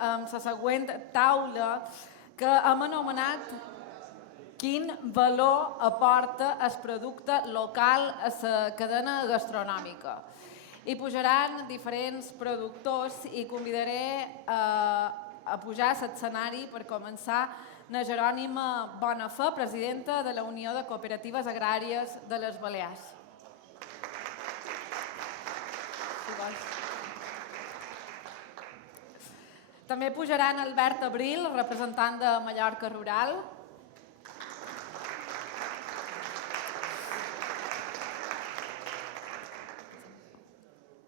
amb la següent taula que hem anomenat quin valor aporta el producte local a la cadena gastronòmica. Hi pujaran diferents productors i convidaré a pujar a l'escenari per començar na Jerònima Bonafé, presidenta de la Unió de Cooperatives Agràries de les Balears. També pujaran Albert Abril, representant de Mallorca Rural.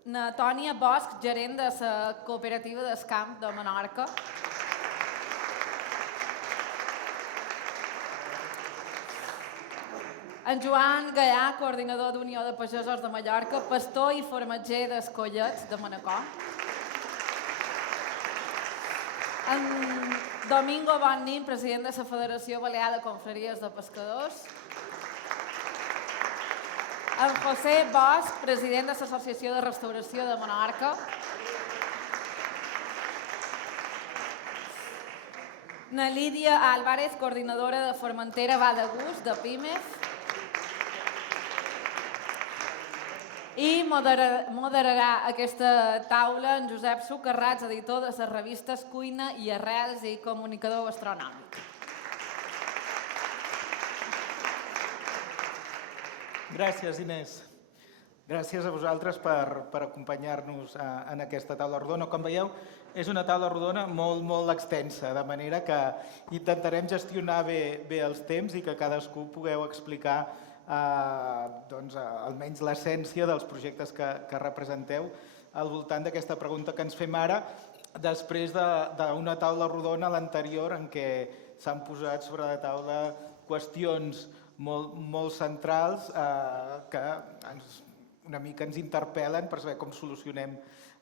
Na Tònia Bosch, gerent de la Cooperativa d'Escamp de Menorca. En Joan Gallà, coordinador d'Unió de Pagesos de Mallorca, pastor i formatger d'Escollets de Manacor. En Domingo Bonnin, president de la Federació Balear de Confraries de Pescadors. En José Bosch, president de l'Associació de Restauració de Menorca. Na Lídia Álvarez, coordinadora de Formentera Va de Gust, de Pimef. I moderarà aquesta taula en Josep Socarrats, editor de les revistes Cuina i Arrels i comunicador gastronòmic. Gràcies, Inés. Gràcies a vosaltres per acompanyar-nos en aquesta taula rodona. Com veieu, és una taula rodona molt extensa, de manera que intentarem gestionar bé els temps i que cadascú pugueu explicar almenys l'essència dels projectes que representeu al voltant d'aquesta pregunta que ens fem ara, després d'una taula rodona, l'anterior, en què s'han posat sobre la taula qüestions molt centrals que una mica ens interpel·len per saber com solucionem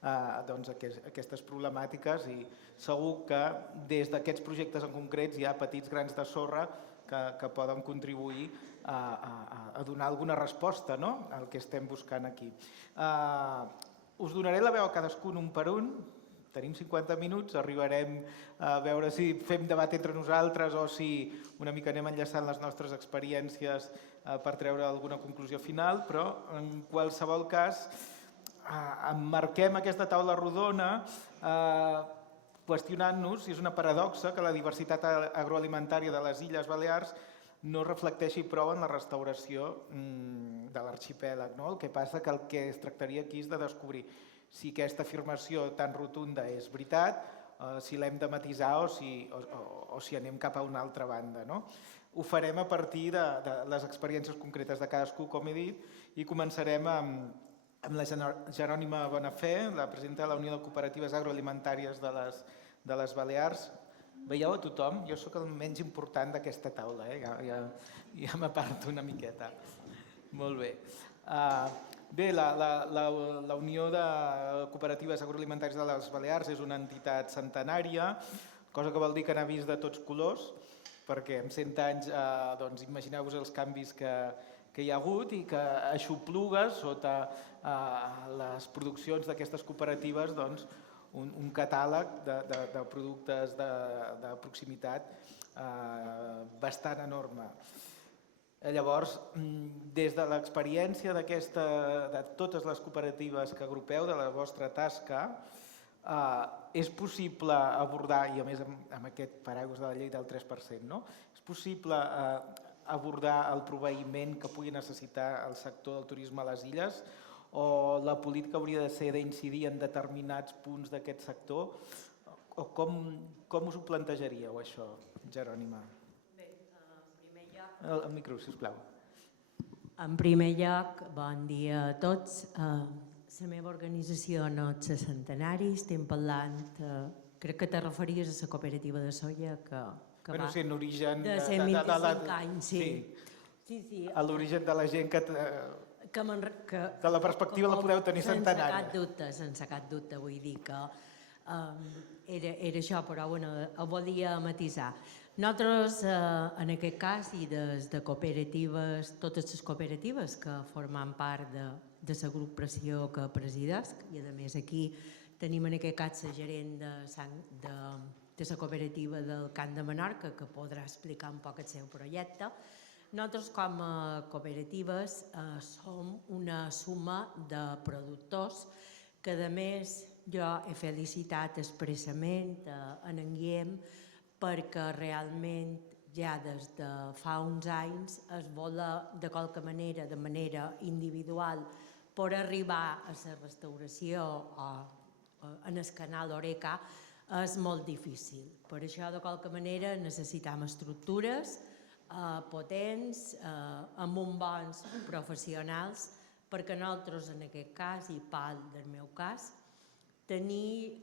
aquestes problemàtiques, i segur que des d'aquests projectes en concrets hi ha petits grans de sorra que poden contribuir a donar alguna resposta al que estem buscant aquí. Us donaré la veu a cadascun un per un. Tenim 50 minuts, arribarem a veure si fem debat entre nosaltres o si una mica anem enllaçant les nostres experiències per treure alguna conclusió final, però en qualsevol cas emmarquem aquesta taula rodona qüestionant-nos si és una paradoxa que la diversitat agroalimentària de les Illes Balears no reflecteixi prou en la restauració de l'arxipèlag. El que passa que el que es tractaria aquí és de descobrir si aquesta afirmació tan rotunda és veritat, si l'hem de matisar o si anem cap a una altra banda. Ho farem a partir de les experiències concretes de cadascú, com he dit, i començarem amb la Jerònima Bonafé, la presidenta de la Unió de Cooperatives Agroalimentàries de les Balears. Veieu a tothom? Jo sóc el menys important d'aquesta taula, ja m'aparto una miqueta. Molt bé. Bé, la Unió de Cooperatives Agroalimentàries de les Balears és una entitat centenària, cosa que vol dir que n'ha vist de tots colors, perquè en 100 anys imagineu-vos els canvis que hi ha hagut i que aixopluga sota les produccions d'aquestes cooperatives un catàleg de productes de proximitat bastant enorme. Llavors, des de l'experiència de totes les cooperatives que agrupeu, de la vostra tasca, és possible abordar, i a més amb aquest paraigua de la llei del 3%, és possible abordar el proveïment que pugui necessitar el sector del turisme a les illes, o la política hauria de ser d'incidir en determinats punts d'aquest sector? O com us ho plantejaríeu, això, Jerònima? El micro, sisplau. En primer lloc, bon dia a tots. La meva organització no és el centenari, estem parlant, crec que te referies a la cooperativa de soia que va en origen de 125 anys, sí. A l'origen de la gent que de la perspectiva la podeu tenir centenària. Sense cap dubte, vull dir que era això, però ho volia matisar. Nosaltres, en aquest cas, i des de cooperatives, totes les cooperatives que formen part de la agrupació que presidesc, i a més aquí Tenim en aquest cas la gerent de la cooperativa del Camp de Menorca, que podrà explicar un poc el seu projecte. Nosaltres, com a cooperatives, som una suma de productors que, a més, jo he felicitat expressament en Guillem perquè realment ja des de fa uns anys es vol de qualque manera, de manera individual, per arribar a la restauració en el canal Oreca és molt difícil. Per això, de qualque manera, necessitem estructures potents, amb uns bons professionals, perquè nosaltres, en aquest cas, i parlo del meu cas, tenir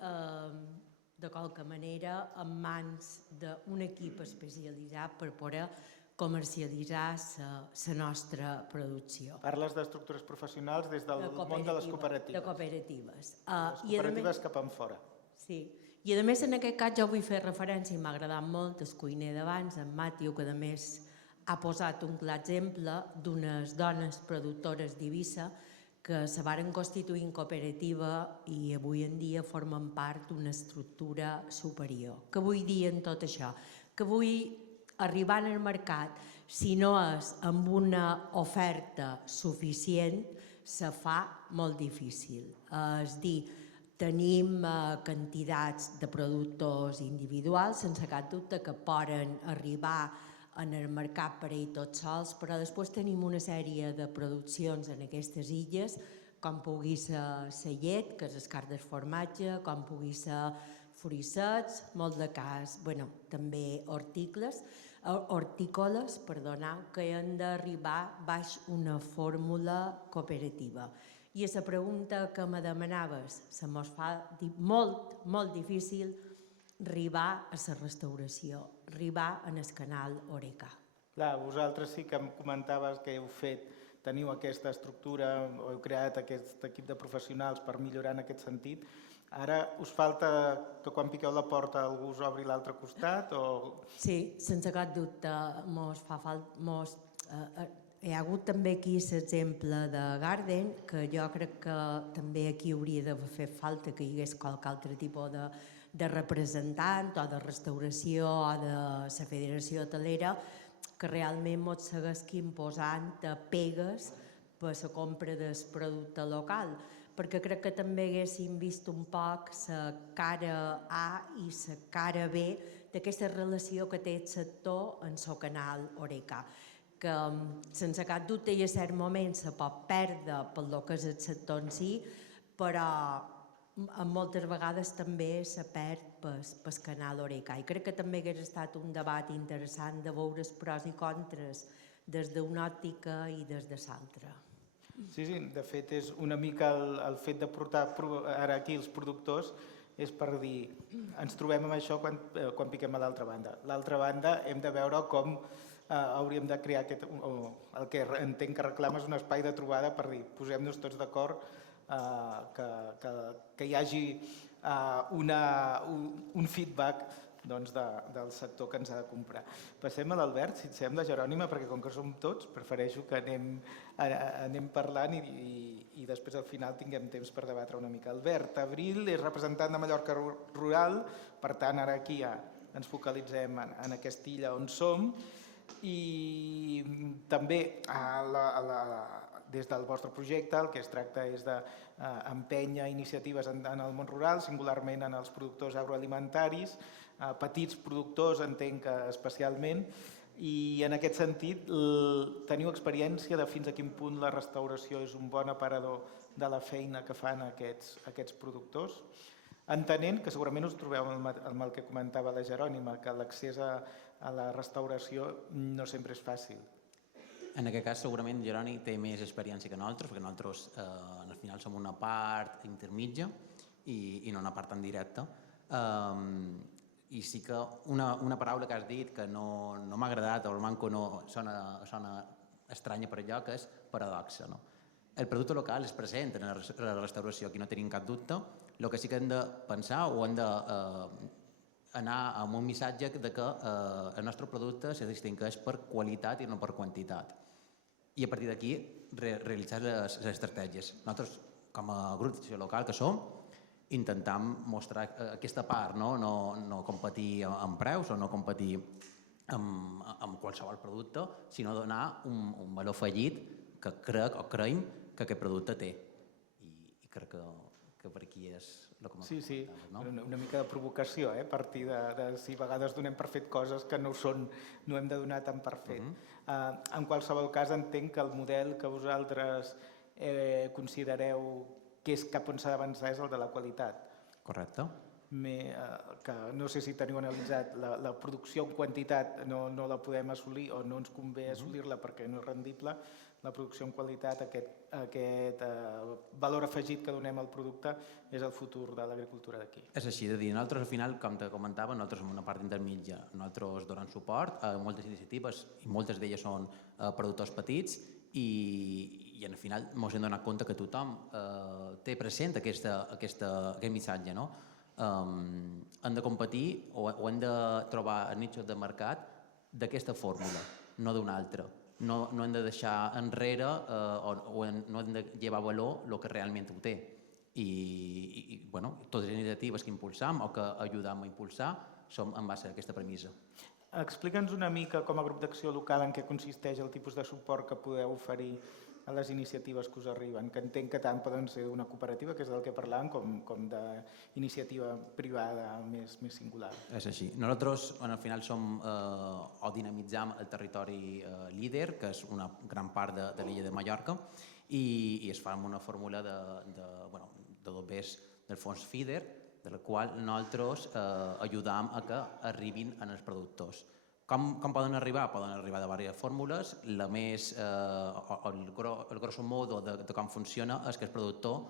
de qualque manera en mans d'un equip especialitzat per poder comercialitzar la nostra producció. Parles d'estructures professionals des del món de les cooperatives. De cooperatives. Les cooperatives cap enfora. Sí. I a més, en aquest cas, jo vull fer referència, i m'ha agradat molt, el cuiner d'abans, en Matiu, que a més ha posat un clar exemple d'unes dones productores d'Eivissa que se varen constituir en cooperativa i avui en dia formen part d'una estructura superior. Què vull dir en tot això? Que vull arribar al mercat, si no és amb una oferta suficient, se fa molt difícil. És dir, tenim quantitats de productors individuals, sense cap dubte, que poden arribar en el mercat per ells tots sols, però després tenim una sèrie de produccions en aquestes illes, com pugui ser la llet, que és el carn del formatge, com pugui ser fruissets, molt de cas, també hortícoles, que han d'arribar baix una fórmula cooperativa. I a la pregunta que me demanaves, se mos fa molt difícil arribar a la restauració, arribar en el canal Oreca. Clar, vosaltres sí que em comentaves que heu fet, teniu aquesta estructura, o heu creat aquest equip de professionals per millorar en aquest sentit. Ara us falta que quan piqueu la porta algú us obri l'altre costat? Sí, sense cap dubte mos fa falta. Hi ha hagut també aquí l'exemple de Garden, que jo crec que també aquí hauria de fer falta que hi hagués qualque altre tipus de representant o de restauració o de la Federació Hotelera que realment ens seguessin posant pegues per la compra del producte local, perquè crec que també haguéssim vist un poc la cara A i la cara B d'aquesta relació que té el sector en el canal Oreca, que sense cap dubte i a cert moment se pot perdre pel que és el sector en si, però moltes vegades també se perd pel canal Oreca. I crec que també hagués estat un debat interessant de veure els pros i contres des d'una òptica i des de l'altra. Sí, de fet és una mica el fet de portar ara aquí els productors és per dir, ens trobem amb això quan piquem a l'altra banda. L'altra banda hem de veure com hauríem de crear el que entenc que reclama és un espai de trobada per dir, posem-nos tots d'acord que hi hagi un feedback del sector que ens ha de comprar. Passem a l'Albert, si et sembla, Jerònima, perquè com que som tots, prefereixo que anem parlant i després al final tinguem temps per debatre una mica. Albert Abril és representant de Mallorca Rural, per tant ara aquí ja ens focalitzem en aquesta illa on som i també des del vostre projecte el que es tracta és d'empènyer iniciatives en el món rural, singularment en els productors agroalimentaris, petits productors entenc que especialment, i en aquest sentit teniu experiència de fins a quin punt la restauració és un bon aparador de la feina que fan aquests productors, entenent que segurament us trobeu amb el que comentava la Jerònima, que l'accés a la restauració no sempre és fàcil. En aquest cas, segurament, Jeroni té més experiència que nosaltres, perquè nosaltres, al final, som una part intermitja i no una part tan directa. I sí que una paraula que has dit que no m'ha agradat, o el manco sona estranya per allò, que és paradoxa. El producte local és present en la restauració, aquí no tenim cap dubte. El que sí que hem de pensar o hem d'anar amb un missatge de que el nostre producte se distingeix per qualitat i no per quantitat. I a partir d'aquí realitzar les estratègies. Nosaltres, com a grup d'acció local que som, intentam mostrar aquesta part, no competir en preus o no competir amb qualsevol producte, sinó donar un valor afegit que creiem que aquest producte té. I crec que per aquí és el que Sí, una mica de provocació, a partir de si a vegades donem per fet coses que no hem de donar tant per fet. En qualsevol cas, entenc que el model que vosaltres considereu que és cap on s'ha d'avançar és el de la qualitat. Correcte. Que no sé si teniu analitzat la producció en quantitat, no la podem assolir o no ens convé assolir-la perquè no és rendible. La producció en qualitat, aquest valor afegit que donem al producte és el futur de l'agricultura d'aquí. És així, de dir, nosaltres al final, com te comentava, nosaltres som una part intermitja, nosaltres donem suport a moltes iniciatives i moltes d'elles són productors petits i al final ens hem donat compte que tothom té present aquest missatge, no? Hem de competir o hem de trobar nichos de mercat d'aquesta fórmula, no d'una altra. No hem de deixar enrere o no hem de llevar valor el que realment ho té. I totes les iniciatives que impulsam o que ajudam a impulsar són en base a aquesta premissa. Explica'ns una mica com a grup d'acció local en què consisteix el tipus de suport que podeu oferir a les iniciatives que us arriben, que entenc que tant poden ser d'una cooperativa, que és del que parlàvem, com d'iniciativa privada més singular. És així. Nosaltres, al final, som o dinamitzam el territori líder, que és una gran part de l'illa de Mallorca, i es fa amb una fórmula de dobbers del fons FIDER, de la qual nosaltres ajudam a que arribin als productors. Com poden arribar? Poden arribar de diverses fórmules. El grosso modo de com funciona és que el productor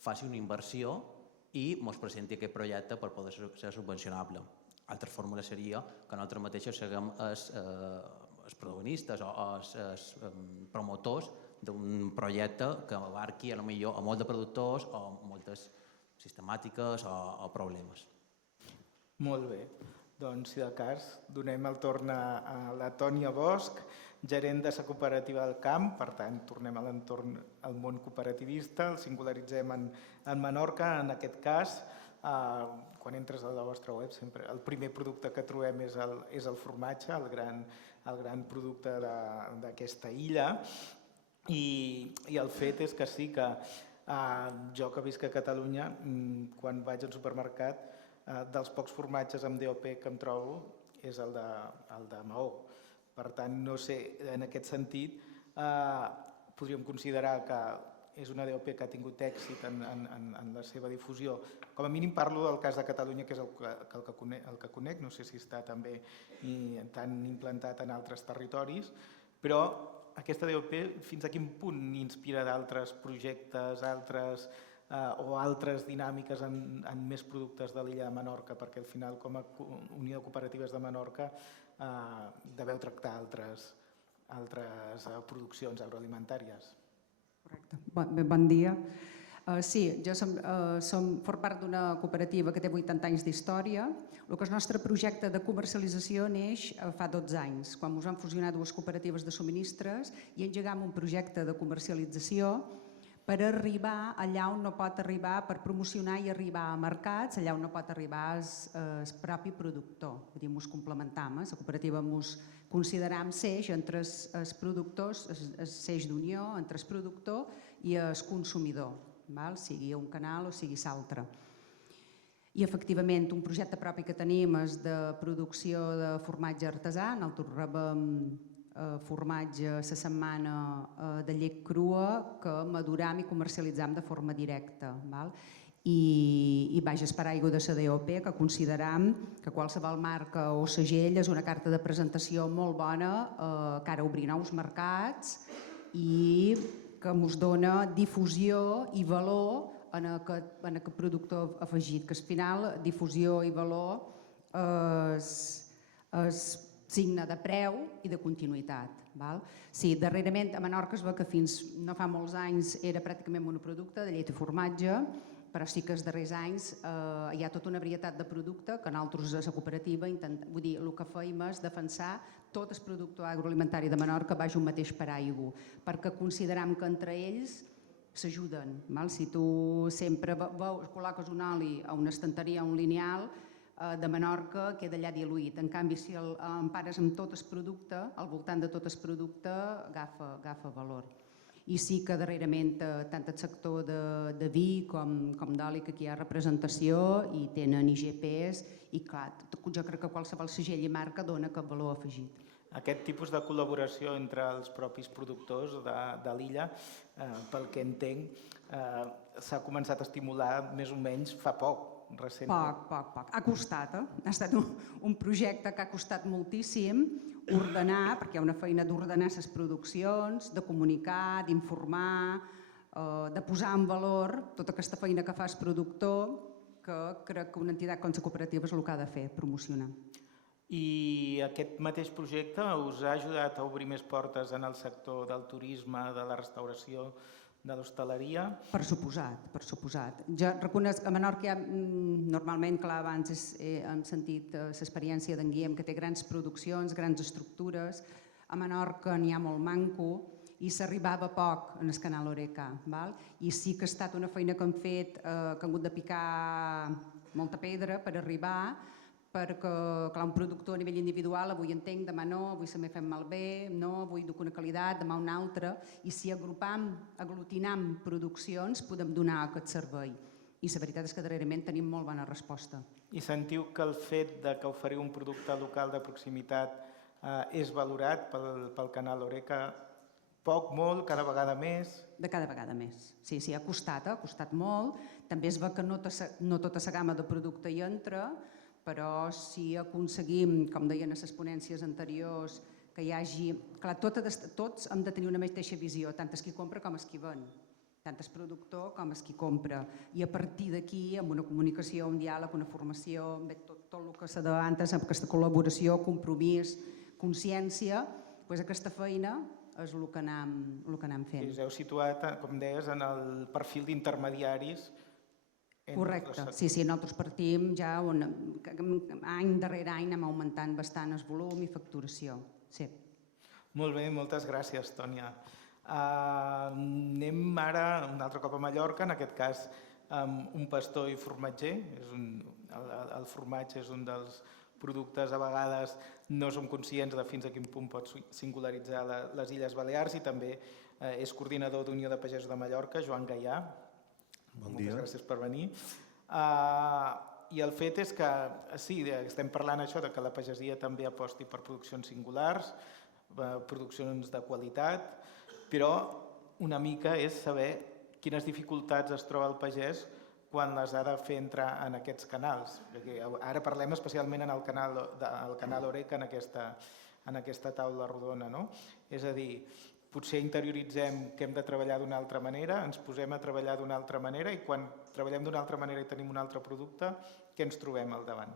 faci una inversió i ens presenti aquest projecte per poder ser subvencionable. Altra fórmula seria que nosaltres mateixos siguem els protagonistes o els promotors d'un projecte que abarqui potser a molts de productors o moltes sistemàtiques o problemes. Molt bé. Doncs, si de cas, donem el torn a la Tònia Bosch, gerent de la cooperativa del camp, per tant, tornem a l'entorn al món cooperativista, el singularitzem en Menorca, en aquest cas. Quan entres a la vostra web, sempre el primer producte que trobem és el formatge, el gran producte d'aquesta illa. I el fet és que sí que jo que visc a Catalunya, quan vaig al supermercat, dels pocs formatges amb DOP que em trobo és el de Maó. Per tant, no sé, en aquest sentit, podríem considerar que és una DOP que ha tingut èxit en la seva difusió. Com a mínim parlo del cas de Catalunya, que és el que conec, no sé si està també tan implantat en altres territoris, però aquesta DOP fins a quin punt inspira d'altres projectes, o altres dinàmiques en més productes de l'illa de Menorca, perquè al final, com a Unió de Cooperatives de Menorca, deveu tractar altres produccions agroalimentàries. Correcte. Bon dia. Sí, jo formo part d'una cooperativa que té 80 anys d'història. El que és el nostre projecte de comercialització neix fa 12 anys, quan ens van fusionar dues cooperatives de subministres i engegam un projecte de comercialització per arribar allà on no pot arribar, per promocionar i arribar a mercats, allà on no pot arribar el propi productor. Vull dir, ens complementam, la cooperativa ens consideram seix entre els productors, el seix d'unió entre el productor i el consumidor, sigui un canal o sigui l'altre. I efectivament, un projecte propi que tenim és de producció de formatge artesà. Nosaltres rebem formatge la setmana de llet crua que maduram i comercialitzam de forma directa. I vages per aigua de la DOP, que consideram que qualsevol marca o segell és una carta de presentació molt bona que ara obrir nous mercats i que ens dona difusió i valor en aquest productor afegit, que al final difusió i valor és signe de preu i de continuïtat. Sí, darrerament a Menorca es veu que fins no fa molts anys era pràcticament monoproducte de llet i formatge, però sí que els darrers anys hi ha tota una varietat de producte que nosaltres a la cooperativa, vull dir, el que fem és defensar tot el producte agroalimentari de Menorca baix un mateix paraigua, perquè consideram que entre ells s'ajuden. Si tu sempre col·loques un oli a una estanteria, a un lineal, de Menorca queda allà diluït. En canvi, si empares amb tot el producte, al voltant de tot el producte agafa valor. I sí que darrerament tant el sector de vi com d'oli, que aquí hi ha representació i tenen IGPs, i clar, jo crec que qualsevol segell i marca dona aquest valor afegit. Aquest tipus de col·laboració entre els propis productors de l'illa, pel que entenc, s'ha començat a estimular més o menys fa poc, recentment. Poc. Ha costat, ha estat un projecte que ha costat moltíssim ordenar, perquè hi ha una feina d'ordenar les produccions, de comunicar, d'informar, de posar en valor tota aquesta feina que fa el productor, que crec que una entitat com la cooperativa és el que ha de fer, promocionar. I aquest mateix projecte us ha ajudat a obrir més portes en el sector del turisme, de la restauració, de l'hostaleria? Per suposat. Jo reconec que a Menorca normalment, clar, abans hem sentit l'experiència d'en Guillem, que té grans produccions, grans estructures. A Menorca n'hi ha molt manco i s'arribava poc en el canal Oreca. I sí que ha estat una feina que hem fet, que hem hagut de picar molta pedra per arribar, perquè clar, un productor a nivell individual avui entenc, demà no, avui se m'he fet malbé, no, avui duc una qualitat, demà una altra, i si agrupam, aglutinam produccions podem donar aquest servei. I la veritat és que darrerament tenim molt bona resposta. I sentiu que el fet que oferiu un producte local de proximitat és valorat pel canal Oreca? Poc, molt, cada vegada més? De cada vegada més. Sí, ha costat molt. També es veu que no tota la gamma de producte hi entra, però si aconseguim, com deien a les ponències anteriors, que hi hagi... Clar, tots hem de tenir una mateixa visió, tant el qui compra com el qui ven, tant el productor com el qui compra. I a partir d'aquí, amb una comunicació, un diàleg, una formació, amb tot el que s'ha d'antes, amb aquesta col·laboració, compromís, consciència, aquesta feina és el que anem fent. Us heu situat, com deies, en el perfil d'intermediaris. Correcte, sí, nosaltres partim ja any darrere any anem augmentant bastant el volum i facturació. Sí. Molt bé, moltes gràcies, Tònia. Anem ara un altre cop a Mallorca, en aquest cas amb un pastor i formatger. El formatge és un dels productes, a vegades no som conscients de fins a quin punt pot singularitzar les Illes Balears, i també és coordinador d'Unió de Pagesos de Mallorca, Joan Gaià. Bon dia. Moltes gràcies per venir. I el fet és que, sí, estem parlant això de que la pagesia també aposti per produccions singulars, produccions de qualitat, però una mica és saber quines dificultats es troba el pagès quan les ha de fer entrar en aquests canals. Ara parlem especialment en el canal Oreca, en aquesta taula rodona, no? És a dir, potser interioritzem que hem de treballar d'una altra manera, ens posem a treballar d'una altra manera, i quan treballem d'una altra manera i tenim un altre producte, què ens trobem al davant?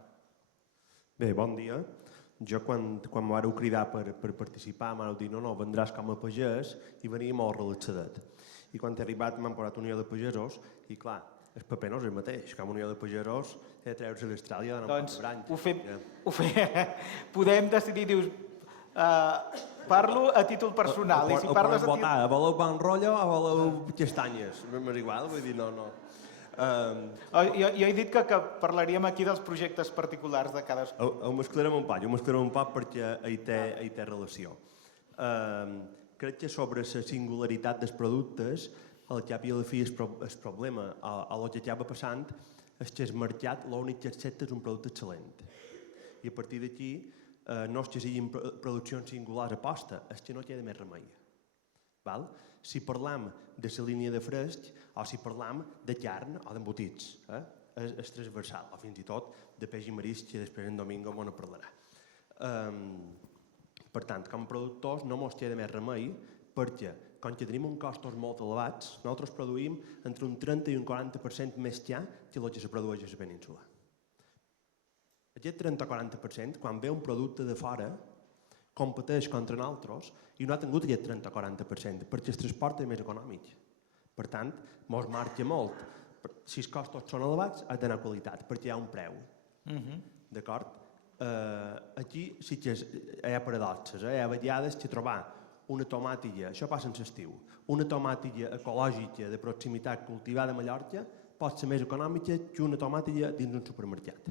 Bé, bon dia. Jo quan m'ho vareu cridar per participar m'han dit no, vendràs com a pagès, i venia molt relaxadet. I quan he arribat m'han posat Unió de Pagesos i clar, el paper no és el mateix, com a Unió de Pagesos he de treure-se a l'Austràlia doncs podem decidir, dius, parlo a títol personal. O podem votar, voleu bon rotllo o voleu castanyes? M'és igual, vull dir, no. Jo he dit que parlaríem aquí dels projectes particulars de cadascú. Ho mesclarem un poc perquè hi té relació. Crec que sobre la singularitat dels productes, el que hi ha a la fi el problema, o el que acaba passant, és que el mercat l'únic que accepta és un producte excel·lent. I a partir d'aquí, no és que siguin produccions singulars a posta, és que no queda més remei. Si parlam de la línia de fresc, o si parlam de carn o d'embotits, és transversal, o fins i tot de peix i marisc, que després en Domingo m'ho parlarà. Per tant, com a productors no ens queda més remei, perquè, com que tenim uns costos molt elevats, nosaltres produïm entre un 30 i un 40% més que el que se produeix a la península. Aquest 30 o 40%, quan ve un producte de fora, competeix contra nosaltres i no ha tingut aquest 30 o 40%, perquè el transport és més econòmic. Per tant, ens marca molt. Si els costos són elevats, ha d'anar qualitat, perquè hi ha un preu. D'acord? Aquí sí que hi ha paradoxes. Hi ha vegades que trobar una tomàtilla, això passa en l'estiu, una tomàtilla ecològica de proximitat cultivada a Mallorca pot ser més econòmica que una tomàtilla dins un supermercat.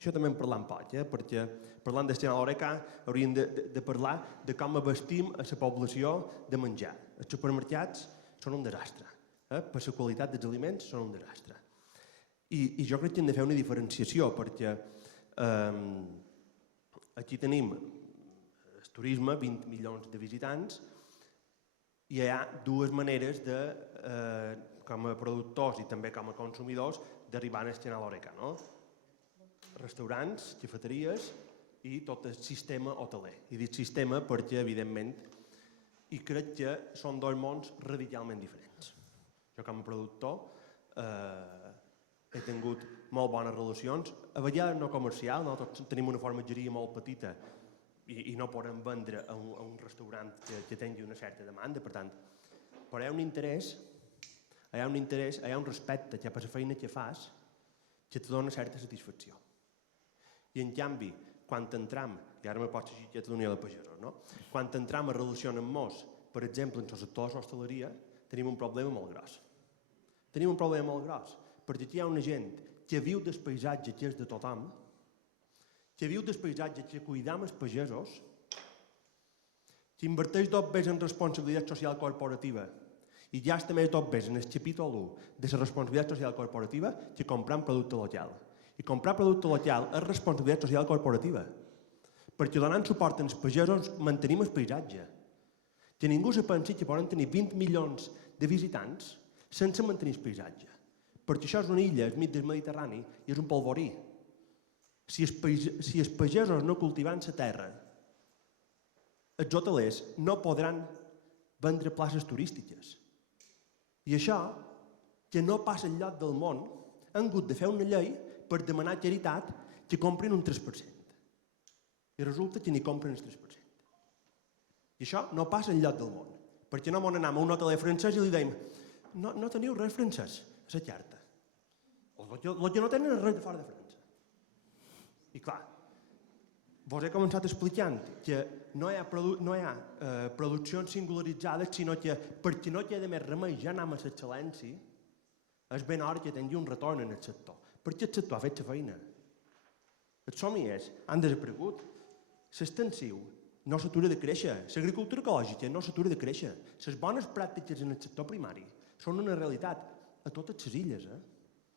Això també en parlam poc, perquè parlant d'escena a l'Oreca hauríem de parlar de com abastim a la població de menjar. Els supermercats són un desastre, per la qualitat dels aliments són un desastre. I jo crec que hem de fer una diferenciació, perquè aquí tenim el turisme, 20 milions de visitants, i hi ha dues maneres de, com a productors i també com a consumidors, d'arribar a escena a l'Oreca, no? Restaurants, cafeteries i tot el sistema hoteler. I dic sistema perquè, evidentment, i crec que són dos mons radicalment diferents. Jo, com a productor, he tingut molt bones relacions, a vegades no comercial, nosaltres tenim una formatgeria molt petita i no podem vendre a un restaurant que tingui una certa demanda, per tant, però hi ha un interès, hi ha un respecte cap a la feina que fas que te dona certa satisfacció. I en canvi, quan entram, i ara me pots dir que és l'Unió de Pagesos, no? Quan entram a relacionar amb molts, per exemple, en el sector de l'hostaleria, tenim un problema molt gros. Tenim un problema molt gros, perquè aquí hi ha una gent que viu del paisatge que és de tothom, que viu del paisatge que cuidam els pagesos, que inverteix 2 vegades en responsabilitat social corporativa i gasta més 2 vegades en el capítol 1 de la responsabilitat social corporativa que comprant producte local. I comprar producte local és responsabilitat social corporativa, perquè donant suport als pagesos mantenim el paisatge. Que ningú se pensi que poden tenir 20 milions de visitants sense mantenir el paisatge, perquè això és una illa al mig del Mediterrani i és un polvorí. Si els pagesos no cultiven la terra, els hotelers no podran vendre places turístiques. I això, que no passa enlloc del món, han hagut de fer una llei per demanar caritat que comprin un 3%. I resulta que ni compren el 3%. I això no passa enlloc del món, perquè no anem a un hoteler francès i li dèiem no teniu res francès a la carta. Els que no tenen res de fora de França. I clar, vos he començat explicant que no hi ha produccions singularitzades, sinó que perquè no queda més remei ja anem a l'excel·lència, és ben hora que tingui un retorn en el sector, perquè el sector ha fet la feina. Els somiers han desaparegut. L'extensiu no s'atura de créixer, l'agricultura ecològica no s'atura de créixer, les bones pràctiques en el sector primari són una realitat a totes les illes,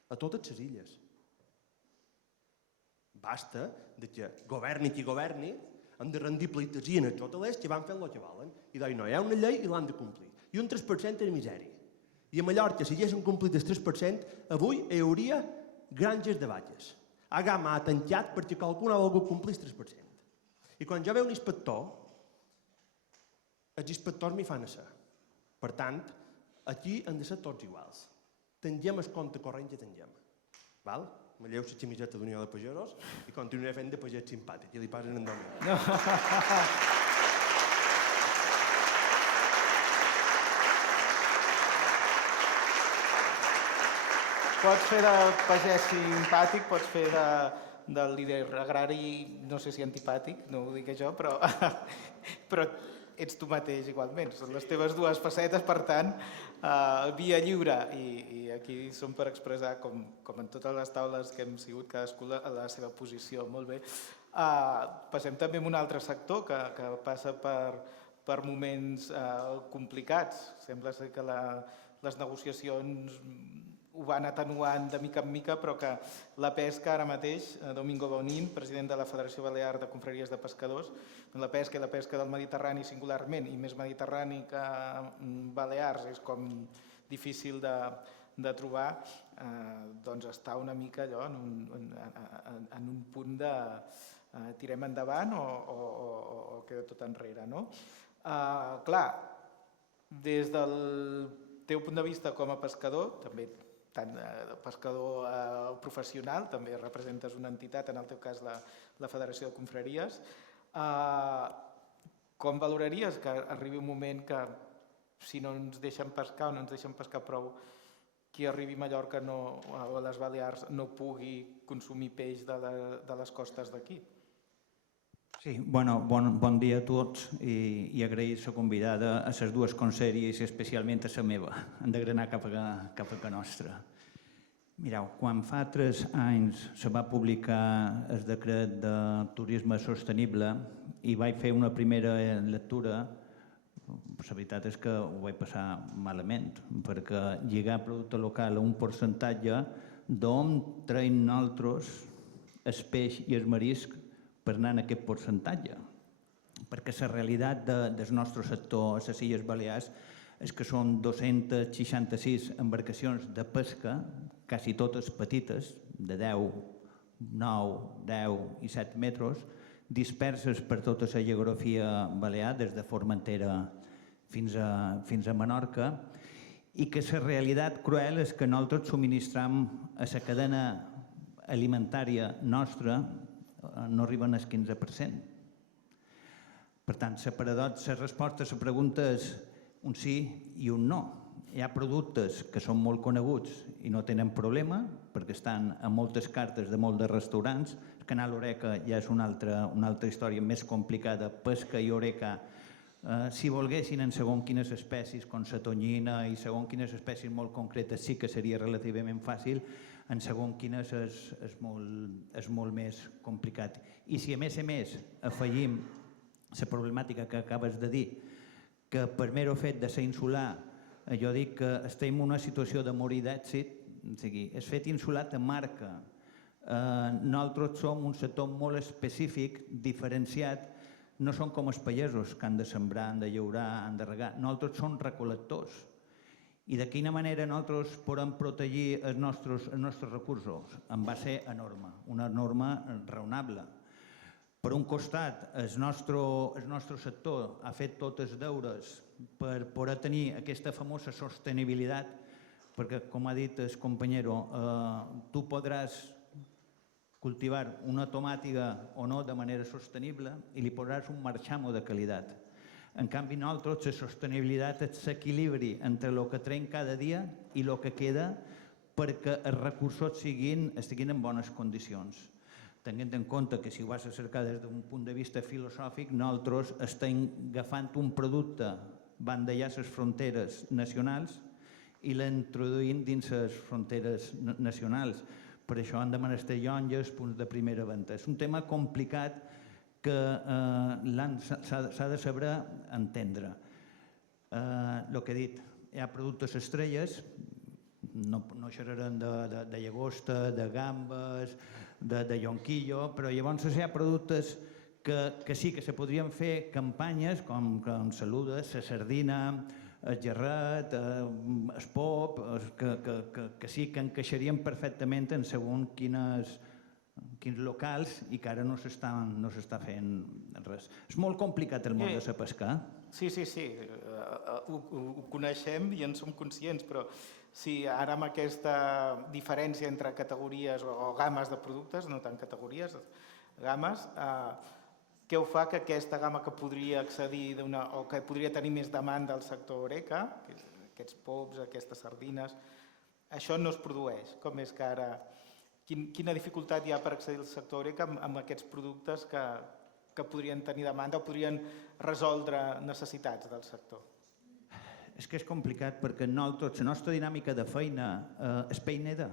a totes les illes. Basta de que governi qui governi, han de rendir pleitesia als hotelers que van fent el que volen. I doncs no, hi ha una llei i l'han de complir. I un 3% és misèria. I a Mallorca, si haguessin complit el 3%, avui hi hauria granges de vaques. A Gama ha tancat perquè qualcú no ha volgut complir el 3%. I quan jo veu un inspector, els inspectors m'hi fan ser. Per tant, aquí hem de ser tots iguals. Tengem el compte corrent que tengem. Val? Me llevo la camiseta d'Unió de Pagesos i continuaré fent de pagès simpàtic. I li passen en domi. No. Pots fer de pagès simpàtic, pots fer de líder agrari, no sé si antipàtic, no ho dic jo, però ets tu mateix igualment. Són les teves dues facetes, per tant, via lliure. I aquí som per expressar, com en totes les taules que hem sigut, cadascú la seva posició. Molt bé. Passem també a un altre sector que passa per moments complicats. Sembla ser que les negociacions ho van atenuant de mica en mica, però que la pesca ara mateix, Domingo Bonín, president de la Federació Balear de Confraries de Pescadors, la pesca i la pesca del Mediterrani singularment, i més Mediterrani que Balears, és com difícil de trobar, doncs està una mica allò en un punt de tirem endavant o queda tot enrere, no? Clar, des del teu punt de vista com a pescador, també tant pescador professional, també representes una entitat, en el teu cas la Federació de Confraries, com valoraries que arribi un moment que si no ens deixen pescar o no ens deixen pescar prou, qui arribi a Mallorca o a les Balears no pugui consumir peix de les costes d'aquí? Sí, bon dia a tots i agrair la convidada a les dues conselleries i especialment a la meva. Hem d'agranar cap a nostra. Mireu, quan fa 3 anys se va publicar el decret de turisme sostenible i vaig fer una primera lectura, la veritat és que ho vaig passar malament, perquè lligar producte local a un percentatge d'on traiem nosaltres el peix i el marisc per anar en aquest percentatge. Perquè la realitat del nostre sector a les Illes Balears és que són 266 embarcacions de pesca, quasi totes petites, de 10, 9, 10 i 7 metres, disperses per tota la geografia balear, des de Formentera fins a Menorca, i que la realitat cruel és que nosaltres subministram a la cadena alimentària nostra no arriben al 15%. Per tant, la resposta a la pregunta és un sí i un no. Hi ha productes que són molt coneguts i no tenen problema, perquè estan a moltes cartes de molts de restaurants. El canal Oreca ja és una altra història més complicada. Pesca i Oreca, si volguessin en segons quines espècies, com la tonyina i segons quines espècies molt concretes, sí que seria relativament fàcil. En segons quines és molt més complicat. I si a més afegim la problemàtica que acabes de dir, que per mero fet de ser insular, jo dic que estem en una situació de morir d'èxit, o sigui, el fet insular te marca. Nosaltres som un sector molt específic, diferenciat, no som com els pagesos que han de sembrar, han de llaurar, han de regar, nosaltres som recol·lectors. I de quina manera nosaltres podem protegir els nostres recursos? En va ser enorme, una norma raonable. Per un costat, el nostre sector ha fet tots els deures per poder tenir aquesta famosa sostenibilitat, perquè, com ha dit el companyero, tu podràs cultivar una tomàtiga o no de manera sostenible i li posaràs un marxamo de qualitat. En canvi, nosaltres, la sostenibilitat és l'equilibri entre el que traiem cada dia i el que queda perquè els recursos estiguin en bones condicions. Tenint en compte que si ho vas a cercar des d'un punt de vista filosòfic, nosaltres estem agafant un producte, van d'allà les fronteres nacionals i l'introduint dins les fronteres nacionals. Per això han de menester llonges, punts de primera venda. És un tema complicat que s'ha de saber entendre. El que he dit, hi ha productes estrelles, no xerrarem de llagosta, de gambes, de jonquillo, però llavors hi ha productes que sí que se podrien fer campanyes com Saluda, la sardina, el gerret, el pop, que sí que encaixarien perfectament en segons quins locals i que ara no s'està fent res. És molt complicat el món de la pesca. Sí, ho coneixem i en som conscients, però sí, ara amb aquesta diferència entre categories o games de productes, no tant categories, games, què ho fa que aquesta gamma que podria accedir o que podria tenir més demanda al sector Oreca, aquests pops, aquestes sardines, això no es produeix. Com és que ara, quina dificultat hi ha per accedir al sector Oreca amb aquests productes que podrien tenir demanda o podrien resoldre necessitats del sector? És que és complicat perquè nosaltres, la nostra dinàmica de feina és peineda.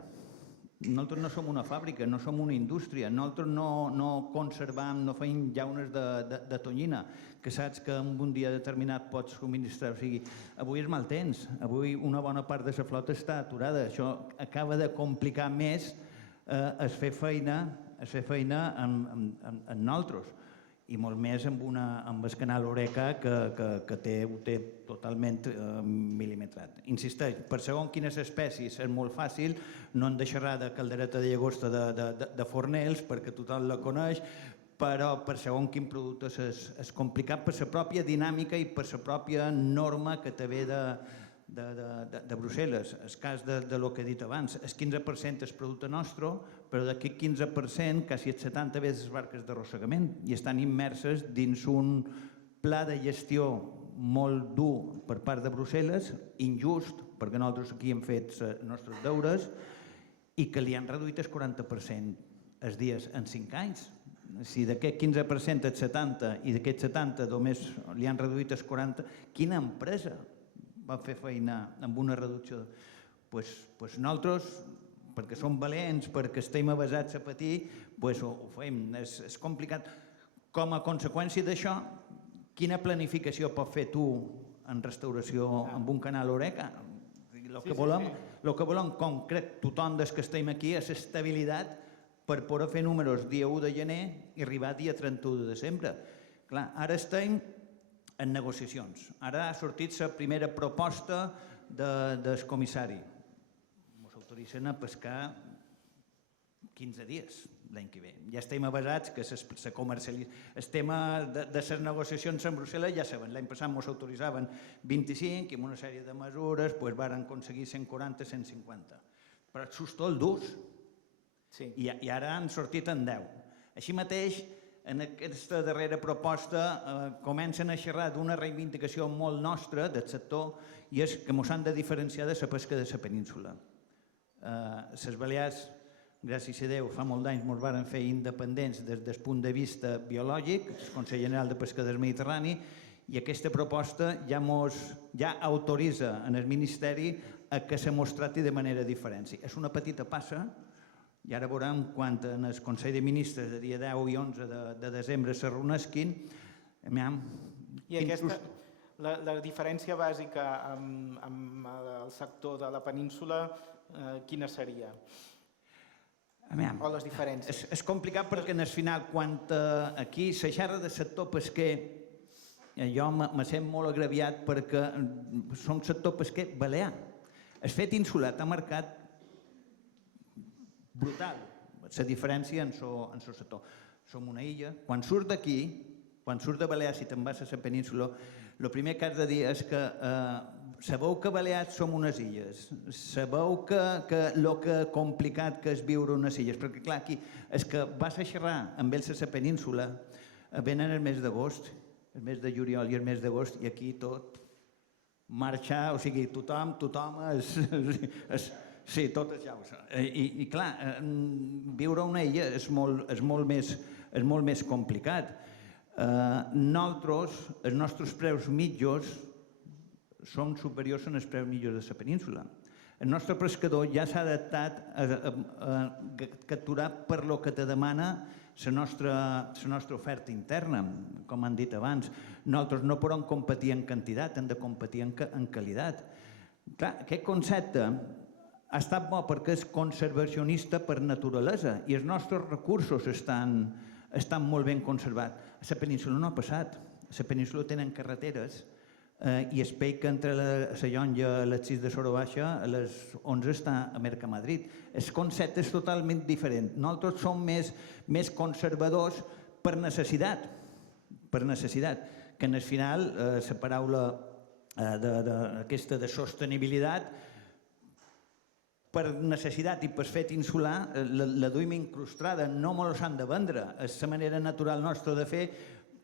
Nosaltres no som una fàbrica, no som una indústria, nosaltres no conservam, no feim llaunes de tonyina, que saps que en un dia determinat pots subministrar. O sigui, avui és mal temps, avui una bona part de la flota està aturada. Això acaba de complicar més es fer feina amb nosaltres. I molt més amb el canal Oreca que ho té totalment mil·limetrat. Insisteix, per segons quines espècies és molt fàcil, no hem de xerrar de caldereta de llagosta de Fornells perquè tothom la coneix, però per segons quin producte és complicat per la pròpia dinàmica i per la pròpia norma que te ve de Brussel·les. El cas del que he dit abans, el 15% és producte nostre, però d'aquest 15%, quasi el 70% ve de les barques d'arrossegament i estan immerses dins un pla de gestió molt dur per part de Brussel·les, injust, perquè nosaltres aquí hem fet els nostres deures, i que li han reduït el 40% els dies en 5 anys. Si d'aquest 15% el 70% i d'aquest 70% només li han reduït el 40%, quina empresa va fer feina amb una reducció? Doncs nosaltres, perquè som valents, perquè estem avasats a patir, ho fem. És complicat. Com a conseqüència d'això, quina planificació pot fer tu en restauració amb un canal Horeca? El que volem concret, tothom des que estem aquí, és estabilitat per poder fer números dia 1 de gener i arribar dia 31 de desembre. Clar, ara estem en negociacions. Ara ha sortit la primera proposta del comissari. Ens autoritzen a pescar 15 dies l'any que ve. Ja estem avasats que se comercialitza. El tema de les negociacions amb Brussel·les ja saben, l'any passat ens autoritzaven 25 i amb una sèrie de mesures varen aconseguir 140, 150. Però els sustol durs. I ara han sortit en 10. Així mateix, en aquesta darrera proposta comencen a xerrar d'una reivindicació molt nostra del sector i és que ens han de diferenciar de la pesca de la península. Les Balears, gràcies a Déu, fa molt d'anys ens varen fer independents des del punt de vista biològic, el Consell General de Pesca del Mediterrani, i aquesta proposta ja autoritza en el Ministeri que se mos tracti de manera diferent. És una petita passa, i ara veurem quan en el Consell de Ministres de dia 10 i 11 de desembre se reunisquin. I aquesta, la diferència bàsica amb el sector de la península, quina seria? O les diferències? És complicat perquè al final, quan aquí se xerra de sector pesquer, jo me sent molt agraviat perquè som sector pesquer balear. El fet insular ha marcat brutal la diferència en el sector. Som una illa. Quan surt d'aquí, quan surt de Balears i te'n vas a la península, el primer que has de dir és que sabeu que Balears som unes illes, sabeu que el que complicat que és viure unes illes, perquè clar, aquí és que vas a xerrar amb ells a la península, venen el mes d'agost, el mes de juliol i el mes d'agost, i aquí tot marxa, o sigui, tothom és... Sí, tot és jaus. I clar, viure a una illa és molt més complicat. Nosaltres, els nostres preus mitjos són superiors als preus mitjors de la península. El nostre pescador ja s'ha adaptat a capturar per lo que te demana la nostra oferta interna, com han dit abans. Nosaltres no podem competir en quantitat, hem de competir en qualitat. Clar, aquest concepte ha estat bo perquè és conservacionista per naturalesa i els nostres recursos estan molt ben conservats. A la península no ha passat. A la península tenen carreteres i es peix que entre la Llonja a les 6 de Sora Baixa a les 11 està a Mercamadrid. El concepte és totalment diferent. Nosaltres som més conservadors per necessitat, que en el final la paraula aquesta de sostenibilitat per necessitat i per fet insular la duim incrustada, no ens l'han de vendre. És la manera natural nostra de fer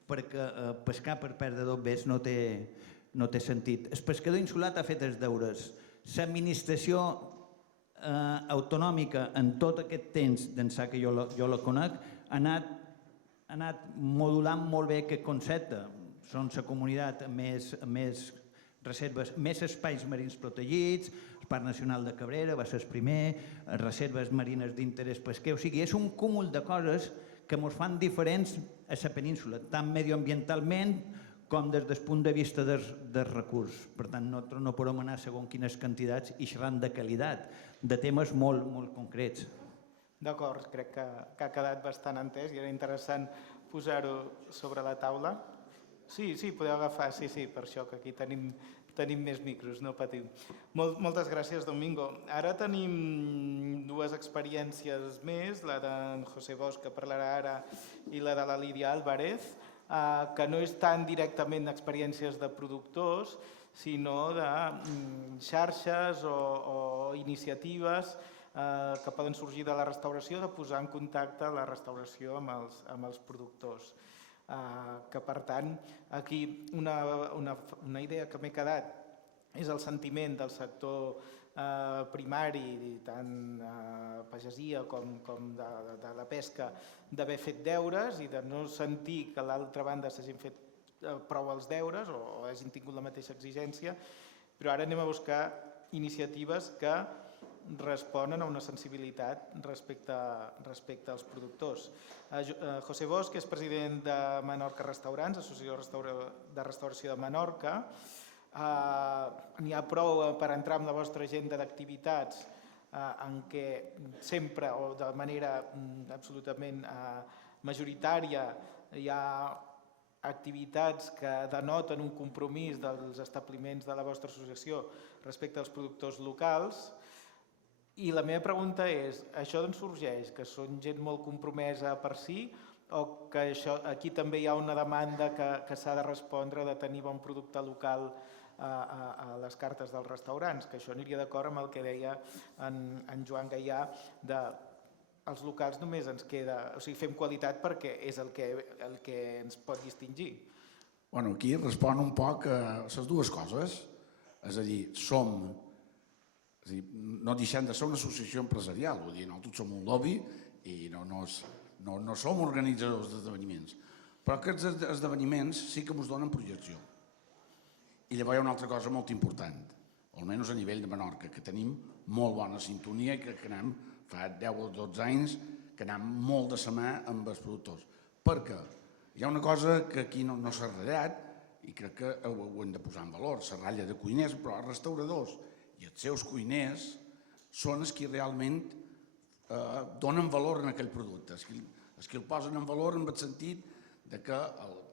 perquè pescar per perdre dos vés no té sentit. El pescador insular ha fet els deures. L'administració autonòmica en tot aquest temps d'ençà que jo la conec ha anat modulant molt bé aquest concepte. Són la comunitat amb més reserves, més espais marins protegits, el Parc Nacional de Cabrera va ser el primer, reserves marines d'interès pesquer, o sigui, és un cúmul de coses que ens fan diferents a la península, tant mediambientalment com des del punt de vista del recurs. Per tant, nosaltres no podem anar segons quines quantitats i xerrant de qualitat, de temes molt concrets. D'acord, crec que ha quedat bastant entès i era interessant posar-ho sobre la taula. Sí, podeu agafar, sí, per això que aquí tenim més micros, no patiu. Moltes gràcies, Domingo. Ara tenim dues experiències més, la d'en José Bosch, que parlarà ara, i la de la Lídia Álvarez, que no és tan directament experiències de productors, sinó de xarxes o iniciatives que poden sorgir de la restauració, de posar en contacte la restauració amb els productors. Que, per tant, aquí una idea que m'he quedat és el sentiment del sector primari, tant pagesia com de la pesca, d'haver fet deures i de no sentir que a l'altra banda s'hagin fet prou els deures o hagin tingut la mateixa exigència, però ara anem a buscar iniciatives que responen a una sensibilitat respecte als productors. José Bosch, que és president de Menorca Restaurants, Associació de Restauració de Menorca. N'hi ha prou per entrar en la vostra agenda d'activitats en què sempre o de manera absolutament majoritària hi ha activitats que denoten un compromís dels establiments de la vostra associació respecte als productors locals. I la meva pregunta és, això d'on sorgeix? Que són gent molt compromesa per si o que aquí també hi ha una demanda que s'ha de respondre de tenir bon producte local a les cartes dels restaurants? Que això aniria d'acord amb el que deia en Joan Gaià de els locals només ens queda... O sigui, fem qualitat perquè és el que ens pot distingir. Bueno, aquí respon un poc a les dues coses. És a dir, no deixem de ser una associació empresarial, vull dir, nosaltres som un lobby i no som organitzadors d'esdeveniments. Però aquests esdeveniments sí que ens donen projecció. I llavors hi ha una altra cosa molt important, almenys a nivell de Menorca, que tenim molt bona sintonia i que anem, fa 10 o 12 anys, que anem molt de la mà amb els productors. Perquè hi ha una cosa que aquí no s'ha ratllat i crec que ho hem de posar en valor, la ratlla de cuiners, però els restauradors i els seus cuiners són els que realment donen valor en aquell producte, els que el posen en valor en el sentit que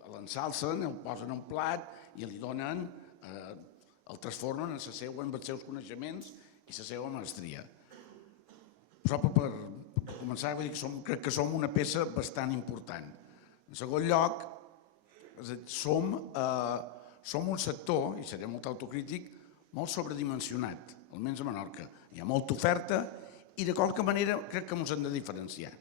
l'ensalcen, el posen en un plat i li donen, el transformen amb els seus coneixements i la seva mestria. Però per començar, crec que som una peça bastant important. En segon lloc, som un sector, i seré molt autocrític, molt sobredimensionat, almenys a Menorca. Hi ha molta oferta i de qualque manera crec que ens hem de diferenciar.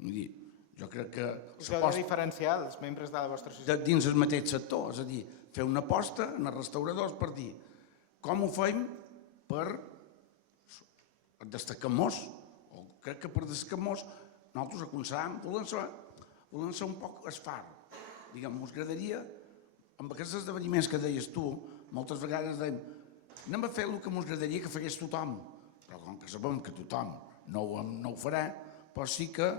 Jo crec que... Us heu de diferenciar els membres de la vostra associació? Dins el mateix sector, és a dir, fer una aposta en els restauradors per dir com ho fem per destacar-nos, o crec que per destacar-nos nosaltres aconsellem, volem ser un poc esfar. Diguem, ens agradaria, amb aquests esdeveniments que deies tu, moltes vegades dèiem, anem a fer el que ens agradaria que fegués tothom, però com que sabem que tothom no ho farà, però sí que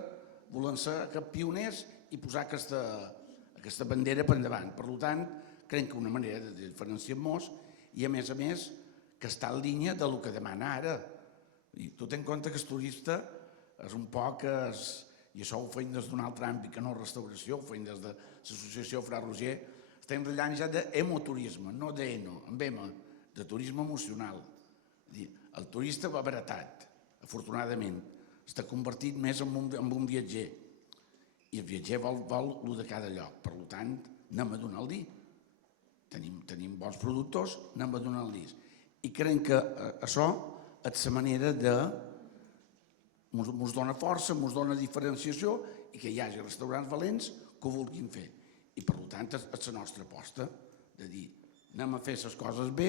volem ser pioners i posar aquesta bandera per endavant. Per tant, crec que una manera de diferenciar-nos i, a més, que està en línia del que demana ara. I tu ten en compte que el turista és un poc... I això ho feim des d'un altre àmbit que no restauració, ho feim des de l'associació Fra Roger. Estem parlant ja d'emoturisme, no d'eno, amb ema, de turisme emocional. El turista va baratat, afortunadament. Està convertit més en un viatger. I el viatger vol el de cada lloc. Per tant, anem a donar-li. Tenim bons productors, anem a donar-li. I crec que això és la manera de... Ens dona força, ens dona diferenciació i que hi hagi restaurants valents que ho vulguin fer. I per tant és la nostra aposta de dir anem a fer les coses bé,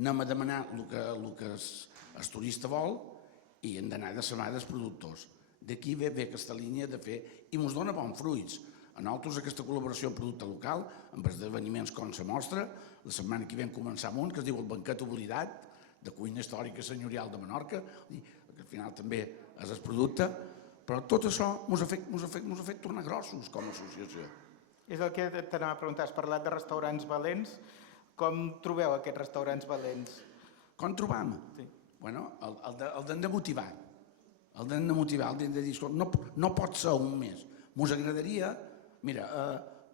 anem a demanar el que el turista vol i hem d'anar de la mà dels productors. D'aquí ve aquesta línia de fer i ens dona bons fruits. A nosaltres aquesta col·laboració amb producte local, amb esdeveniments com la mostra, la setmana que vam començar amb un que es diu el Banquet Oblidat, de cuina històrica senyorial de Menorca, que al final també és el producte, però tot això ens ha fet tornar grossos com a associació. És el que t'anava a preguntar, has parlat de restaurants valents, com trobeu aquests restaurants valents? Com trobam? Sí. Bueno, el hem de motivar, el hem de dir, no pot ser un mes. Ens agradaria, mira,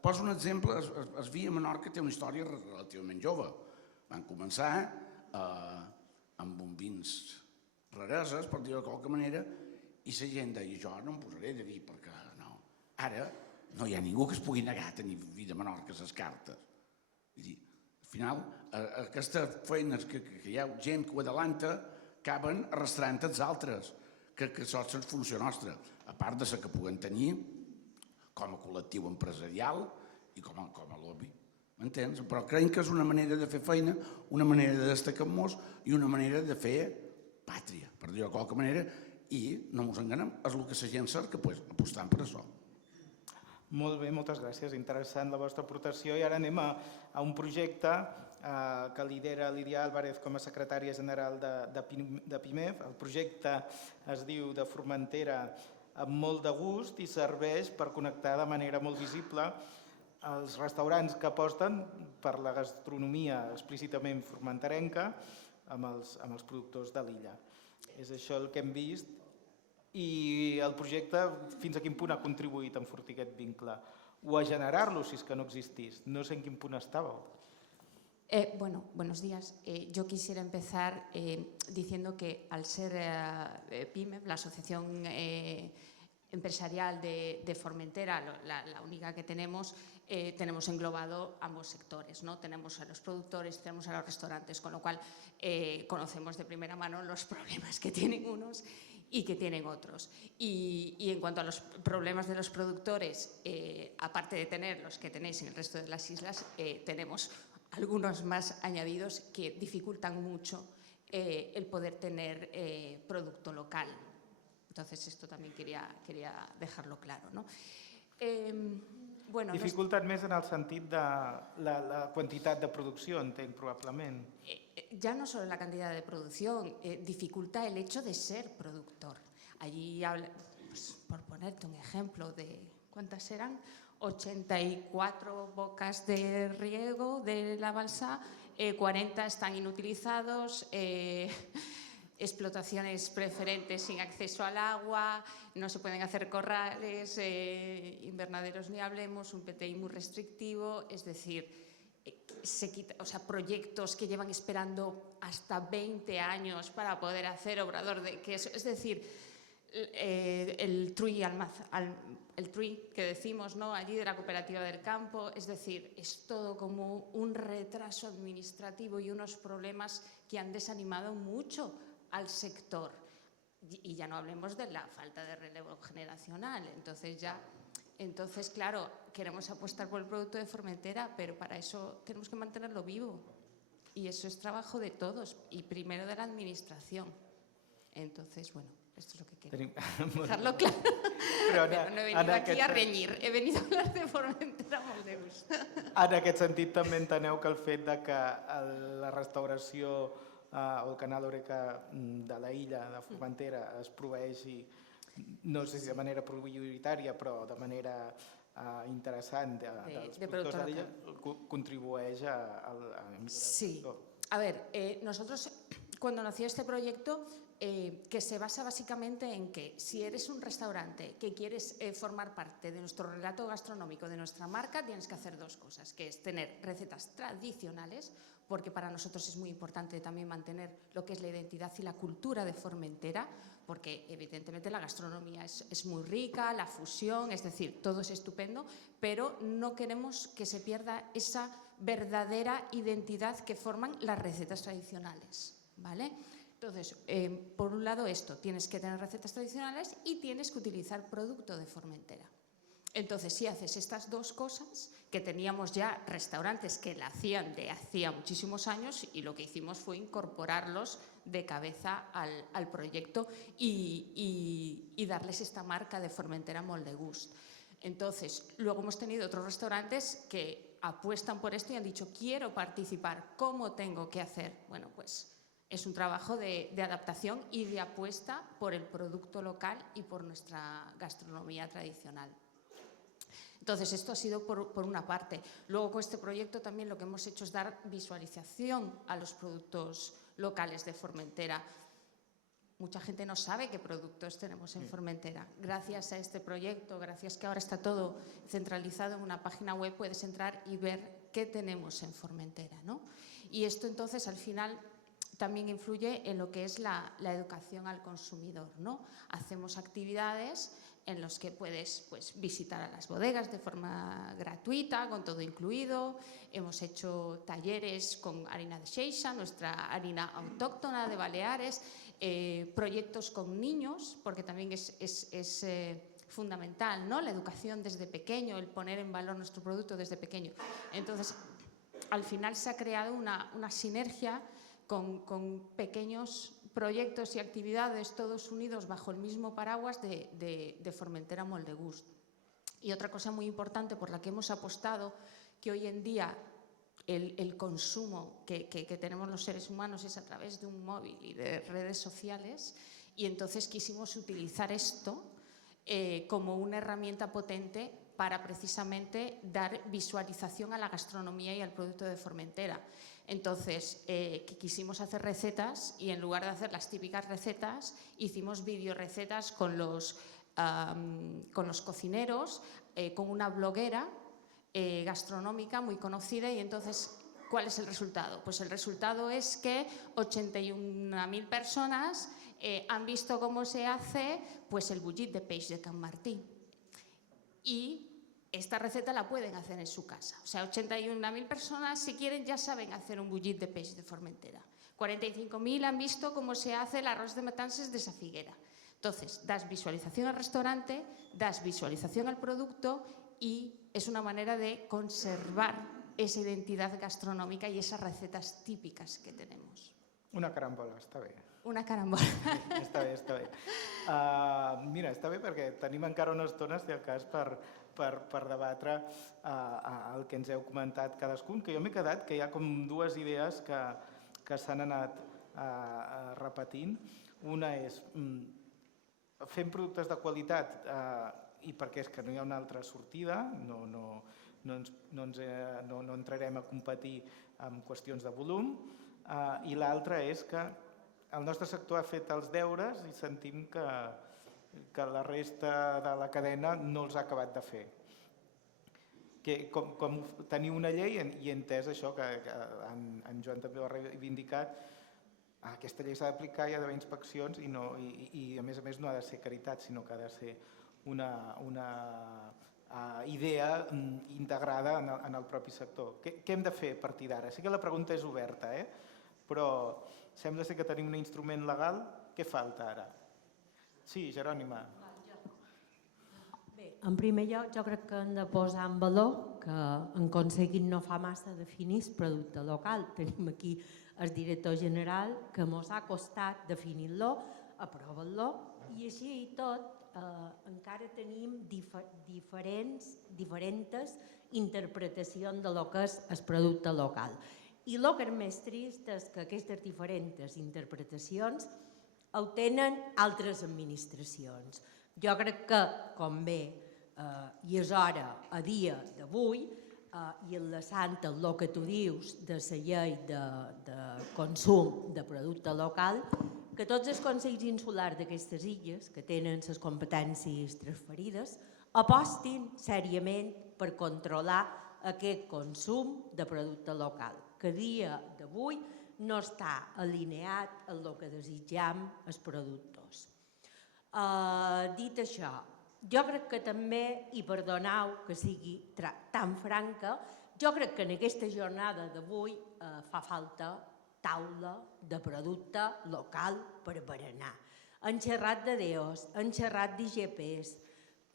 poso un exemple, el vi a Menorca té una història relativament jove. Van començar amb uns vins rareses, per dir-ho de qualque manera, i la gent deia, jo no em posaré de vi, perquè no. Ara no hi ha ningú que es pugui negar a tenir vi de Menorca a les cartes. Vull dir, al final, aquestes feines que hi ha gent que ho adelanta, acaben arrastrant els altres, que això és la funció nostra, a part de la que puguem tenir com a col·lectiu empresarial i com a lobby. m'entens? Però creiem que és una manera de fer feina, una manera de destacar-nos i una manera de fer pàtria, per dir-ho de qualque manera, i no ens enganem, és el que la gent cerca, apostant per això. Molt bé, moltes gràcies. Interessant la vostra aportació. I ara anem a un projecte que lidera Lídia Álvarez com a secretària general de PIMEF. El projecte es diu de Formentera amb molt de gust i serveix per connectar de manera molt visible els restaurants que aposten per la gastronomia explícitament formenterenca amb els productors de l'illa. És això el que hem vist i el projecte fins a quin punt ha contribuït a enfortir aquest vincle o a generar-lo si és que no existís. No sé en quin punt estàveu. Bueno, buenos días. Yo quisiera empezar diciendo que al ser PIMEF, la asociación empresarial de Formentera, la única que tenemos englobado ambos sectores, ¿no? Tenemos a los productores, tenemos a los restaurantes, con lo cual conocemos de primera mano los problemas que tienen unos y que tienen otros. Y en cuanto a los problemas de los productores, aparte de tener los que tenéis en el resto de las islas, tenemos algunos más añadidos que dificultan mucho el poder tener producto local. Entonces, esto también quería dejarlo claro, ¿no? Bueno, Dificultat més en el sentit de la quantitat de producció, entenc, probablement. Ya no solo la cantidad de producción, dificulta el hecho de ser productor. Allí, pues, por ponerte un ejemplo de ¿cuántas eran? 84 bocas de riego de la balsa, 40 están inutilizados, explotaciones preferentes sin acceso al agua, no se pueden hacer corrales, invernaderos ni hablemos, un PTI muy restrictivo, es decir, proyectos que llevan esperando hasta 20 años para poder hacer obrador de queso, es decir, el TRUI que decimos, ¿no?, allí de la cooperativa del campo, es decir, es todo como un retraso administrativo y unos problemas que han desanimado mucho al sector. Y ya no hablemos de la falta de relevo generacional. Entonces, claro, queremos apostar por el producto de Formentera, pero para eso tenemos que mantenerlo vivo. Y eso es trabajo de todos y primero de la administración. Entonces, bueno, esto es lo que quería dejarlo claro. Pero no he venido aquí a reñir, he venido a hablar de Formentera molt de gust. En aquest sentit, també enteneu que el fet de que la restauració o el canal Oreca de la illa de Formentera es proveeixi, no sé si de manera prioritària, però de manera interessant dels productors de l'illa, contribueix a millorar el sector. Sí. A ver, nosotros cuando nació este proyecto, que se basa básicamente en que si eres un restaurante que quieres formar parte de nuestro relato gastronómico, de nuestra marca, tienes que hacer dos cosas, que es tener recetas tradicionales, porque para nosotros es muy importante también mantener lo que es la identidad y la cultura de Formentera, porque evidentemente la gastronomía es muy rica, la fusión, es decir, todo es estupendo, pero no queremos que se pierda esa verdadera identidad que forman las recetas tradicionales, ¿vale? Entonces, por un lado esto, tienes que tener recetas tradicionales y tienes que utilizar producto de Formentera. Entonces, si haces estas dos cosas, que teníamos ya restaurantes que la hacían de hacía muchísimos años y lo que hicimos fue incorporarlos de cabeza al proyecto y darles esta marca de Formentera molt de gust. Entonces, luego hemos tenido otros restaurantes que apuestan por esto y han dicho, quiero participar, ¿cómo tengo que hacer? Bueno, pues es un trabajo de adaptación y de apuesta por el producto local y por nuestra gastronomía tradicional. Entonces, esto ha sido por una parte. Luego, con este proyecto también lo que hemos hecho es dar visualización a los productos locales de Formentera. Mucha gente no sabe qué productos tenemos en Formentera. Gracias a este proyecto, gracias que ahora está todo centralizado en una página web, puedes entrar y ver qué tenemos en Formentera, ¿no? Y esto entonces al final también influye en lo que es la educación al consumidor, ¿no? Hacemos actividades en los que puedes visitar a las bodegas de forma gratuita, con todo incluido. Hemos hecho talleres con harina de Xeixa, nuestra harina autóctona de Baleares, proyectos con niños, porque también es fundamental, ¿no?, la educación desde pequeño, el poner en valor nuestro producto desde pequeño. Entonces, al final se ha creado una sinergia con pequeños proyectos y actividades todos unidos bajo el mismo paraguas de Formentera Moldegust. Y otra cosa muy importante por la que hemos apostado, que hoy en día el consumo que tenemos los seres humanos es a través de un móvil y de redes sociales, y entonces quisimos utilizar esto como una herramienta potente para precisamente dar visualización a la gastronomía y al producto de Formentera. Entonces, quisimos hacer recetas y en lugar de hacer las típicas recetas, hicimos videorecetas con los cocineros, con una bloguera gastronómica muy conocida, y entonces, ¿cuál es el resultado? Pues el resultado es que 81.000 personas han visto cómo se hace pues, el bullit de peix de Can Martí. Y esta receta la pueden hacer en su casa. O sea, 81.000 personas, si quieren, ya saben hacer un bullit de peix de Formentera. 45.000 han visto cómo se hace el arroz de matances de Sa Figuera. Entonces, das visualización al restaurante, das visualización al producto y es una manera de conservar esa identidad gastronómica y esas recetas típicas que tenemos. Una carambola, està bé. Una carambola. Està bé, està bé. Mira, està bé perquè tenim encara una estona, si el cas, per debatre el que ens heu comentat cadascun, que jo m'he quedat que hi ha com dues idees que s'han anat repetint. Una és fem productes de qualitat i perquè és que no hi ha una altra sortida, no entrarem a competir en qüestions de volum, i l'altra és que el nostre sector ha fet els deures i sentim que la resta de la cadena no els ha acabat de fer. Com tenir una llei, i he entès això, que en Joan també ho ha reivindicat, aquesta llei s'ha d'aplicar, hi ha d'haver inspeccions i a més no ha de ser caritat, sinó que ha de ser una idea integrada en el propi sector. Què hem de fer a partir d'ara? Sí que la pregunta és oberta, però sembla ser que tenim un instrument legal. Què falta ara? Sí, Jerònima. Bé, en primer lloc, jo crec que hem de posar en valor que han aconseguit no fa massa definir el producte local. Tenim aquí el director general que ens ha costat definir-lo, aprovar-lo, i així i tot encara tenim diferents interpretacions de lo que és el producte local. I el que és més trist és que aquestes diferents interpretacions ho tenen altres administracions. Jo crec que convé, i és hora, a dia d'avui, i enlaçant el que tu dius de la llei de consum de producte local, que tots els consells insulars d'aquestes illes, que tenen les competències transferides, apostin sèriament per controlar aquest consum de producte local, que a dia d'avui no està alineat amb el que desitjam els productors. Dit això, jo crec que també, i perdoneu que sigui tan franca, jo crec que en aquesta jornada d'avui fa falta taula de producte local per berenar. Han xerrat de DEOs, han xerrat d'IGPs,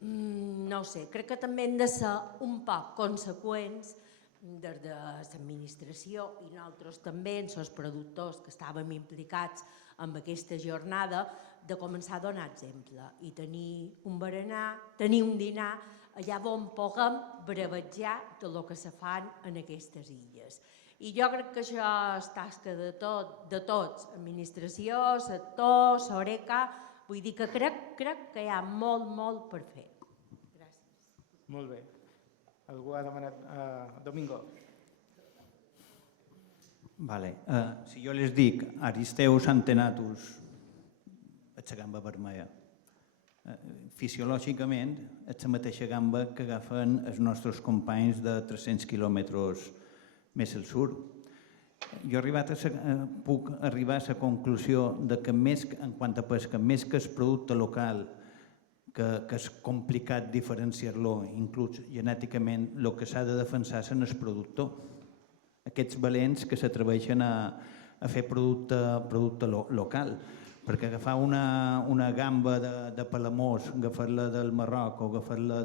no ho sé, crec que també hem de ser un poc conseqüents des de l'administració i nosaltres també, els productors que estàvem implicats en aquesta jornada, de començar a donar exemple i tenir un berenar, tenir un dinar, allà on puguem bravejar tot el que se fan en aquestes illes. I jo crec que això és tasca de tots, administració, sector, Soreca, vull dir que crec que hi ha molt per fer. Gràcies. Molt bé. Algú ha demanat? Domingo. Vale. Si jo les dic Aristeus antenatus, és la gamba vermella. Fisiològicament és la mateixa gamba que agafen els nostres companys de 300 quilòmetres més al sud. Jo puc arribar a la conclusió que en quant a pesca, més que el producte local, que és complicat diferenciar-lo, inclús genèticament, el que s'ha de defensar és el productor. Aquests valents que s'atreveixen a fer producte local. perquè agafar una gamba de Palamós, agafar-la del Marroc o agafar-la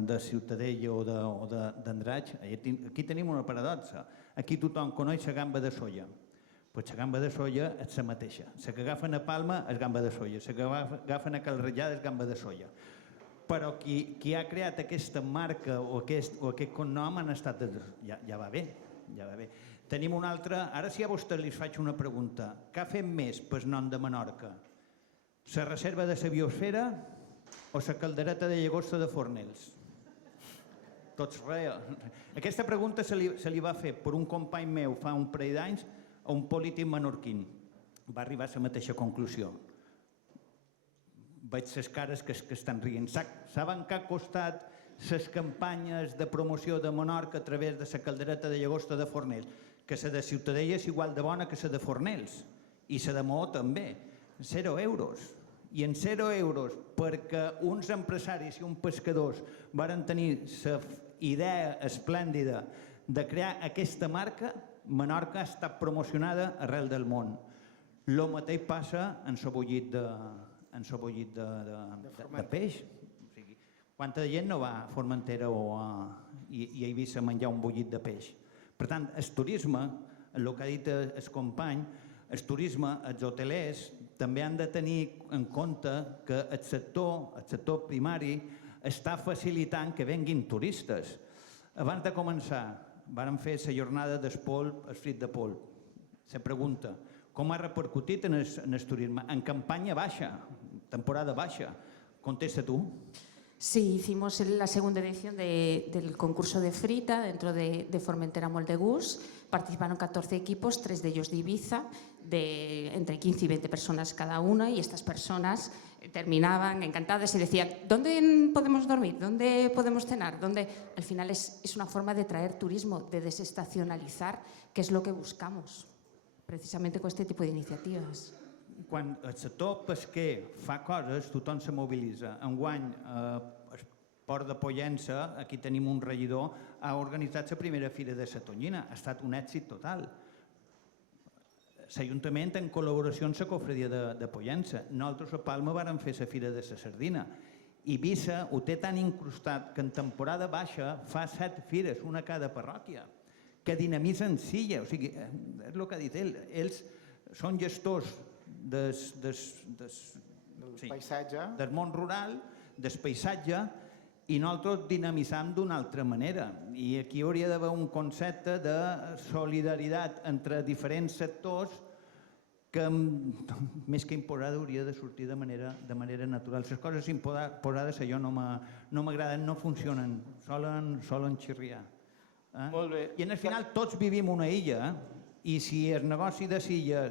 de Ciutadella o d'Andratx, aquí tenim una paradoxa. Aquí tothom coneix la gamba de soia. Pues la gamba de soia és la mateixa. La que agafen a Palma és gamba de soia, la que agafen a Cal Ratllada és gamba de soia. Però qui ha creat aquesta marca o aquest cognom han estat... Ja va bé, ja va bé. Tenim un altre... Ara si a vostè li faig una pregunta. Què ha fet més pel nom de Menorca? La reserva de la biosfera o la caldereta de llagosta de Fornells? Tots res. Aquesta pregunta se li va fer per un company meu fa un parell d'anys a un polític menorquín. Va arribar a la mateixa conclusió. Veig les cares que estan rient. Saben què ha costat les campanyes de promoció de Menorca a través de la caldereta de llagosta de Fornells? Que la de Ciutadella és igual de bona que la de Fornells. I la de Maó també. 0 euros. I en 0 euros, perquè uns empresaris i uns pescadors varen tenir la idea esplèndida de crear aquesta marca, Menorca ha estat promocionada arrel del món. El mateix passa en el bullit de peix. Quanta gent no va a Formentera i a Eivissa a menjar un bullit de peix? Per tant, el turisme, el que ha dit el company, el turisme, els hotelers, també han de tenir en compte que el sector primari està facilitant que venguin turistes. Abans de començar, vàrem fer la jornada d'espolp, el frit de polp. Se pregunta, com ha repercutit en el turisme? En campanya baixa, temporada baixa. Contesta tú. Sí, hicimos la segunda edición del concurso de frita dentro de Formentera Moldegús. Participaron 14 equipos, 3 de ellos de Ibiza, de entre 15 y 20 personas cada una, y estas personas terminaban encantadas y decían, ¿dónde podemos dormir? ¿Dónde podemos cenar? Al final es una forma de traer turismo, de desestacionalizar, que es lo que buscamos, precisamente con este tipo de iniciativas. Quan el sector pesquer fa coses, tothom se mobilitza. Enguany, el Port de Pollença, aquí tenim un regidor, ha organitzat la primera fira de la tonyina. Ha estat un èxit total. L'Ajuntament, en col·laboració amb la cofradia de Pollença. Nosaltres a Palma vàrem fer la fira de la sardina. Eivissa ho té tan incrustat que en temporada baixa fa 7 fires, una a cada parròquia, que dinamitzen Silla. O sigui, és el que ha dit ell. Ells són gestors del món rural, del paisatge, i nosaltres dinamitzam d'una altra manera. I aquí hauria d'haver un concepte de solidaritat entre diferents sectors que, més que imposada, hauria de sortir de manera natural. Les coses imposades a jo no m'agraden, no funcionen, solen xirriar. Molt bé. I al final tots vivim una illa, i si el negoci de Silla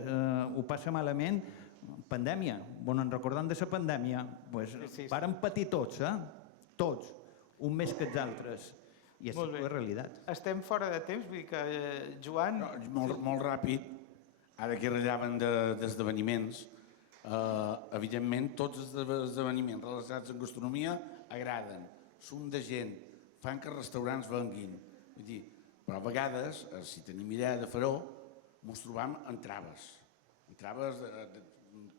ho passa malament, pandèmia, on ens recordem de la pandèmia, vàrem patir tots, tots, un més que els altres, i és la realitat. Estem fora de temps, vull dir que, Joan... Molt ràpid, ara que ratllaven d'esdeveniments, evidentment tots els esdeveniments relacionats amb gastronomia agraden, són de gent, fan que els restaurants venguin, vull dir, però a vegades, si tenim idea de fer-ho, ens trobam en traves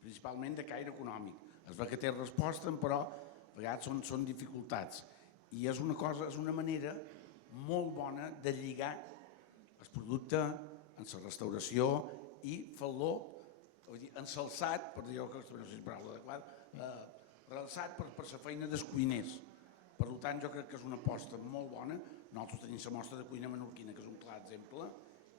principalment de caire econòmic. Es veu que té resposta, però a vegades són dificultats. I és una manera molt bona de lligar el producte en la restauració i fer-lo ensalçat, per dir-ho que no sé si és paraula adequada, realçat per la feina dels cuiners. Per tant, jo crec que és una aposta molt bona. Nosaltres tenim la mostra de cuina menorquina, que és un clar exemple,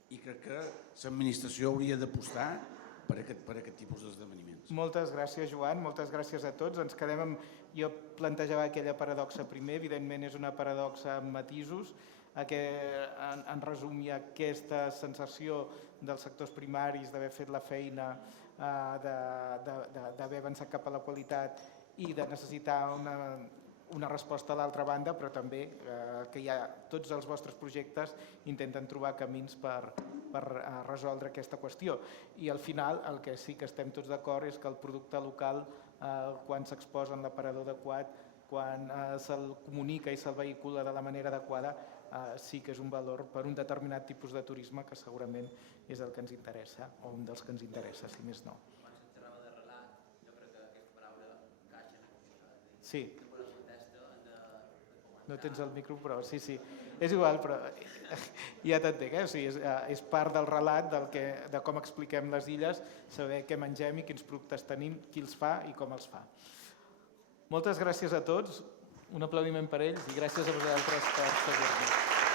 i crec que l'administració hauria d'apostar per aquest tipus d'esdeveniments. Moltes gràcies, Joan, moltes gràcies a tots. Ens quedem amb... Jo plantejava aquella paradoxa primer, evidentment és una paradoxa amb matisos, en resum hi ha aquesta sensació dels sectors primaris d'haver fet la feina, d'haver avançat cap a la qualitat i de necessitar una resposta a l'altra banda, però també que tots els vostres projectes intenten trobar camins per resoldre aquesta qüestió. I al final el que sí que estem tots d'acord és que el producte local, quan s'exposa en l'aparador adequat, quan se'l comunica i se'l vehicula de la manera adequada, sí que és un valor per un determinat tipus de turisme que segurament és el que ens interessa, o un dels que ens interessa, si més no. Quan se'n xerrava de relat, Sí. No tens el micro, però sí. És igual, però ja t'entenc, O sigui, és part del relat de com expliquem les illes, saber què mengem i quins productes tenim, qui els fa i com els fa. Moltes gràcies a tots, un aplaudiment per ells i gràcies a vosaltres per seguir-nos.